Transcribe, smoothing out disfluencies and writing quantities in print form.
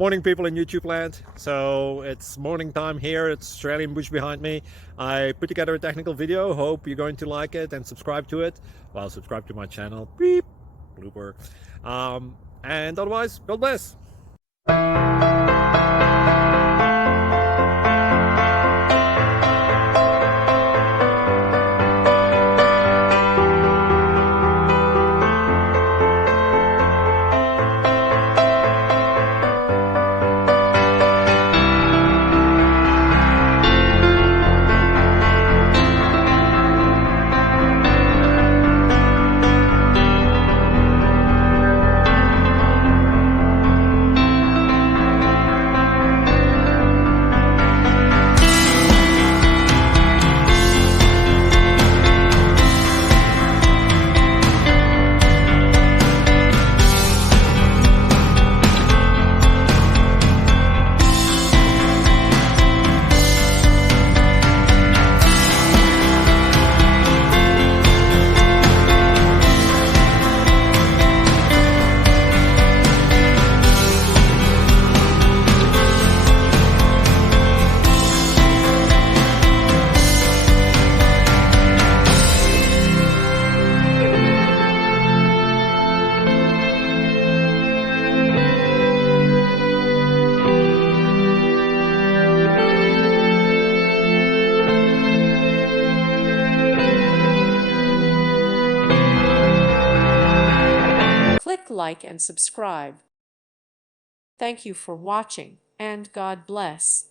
Morning, people in YouTube land. So it's morning time here. It's Australian bush behind me. I put together a technical video. Hope you're going to like it and subscribe to it. Well, subscribe to my channel. Beep. Blooper. And otherwise, God bless. Click like and subscribe. Thank you for watching, and God bless.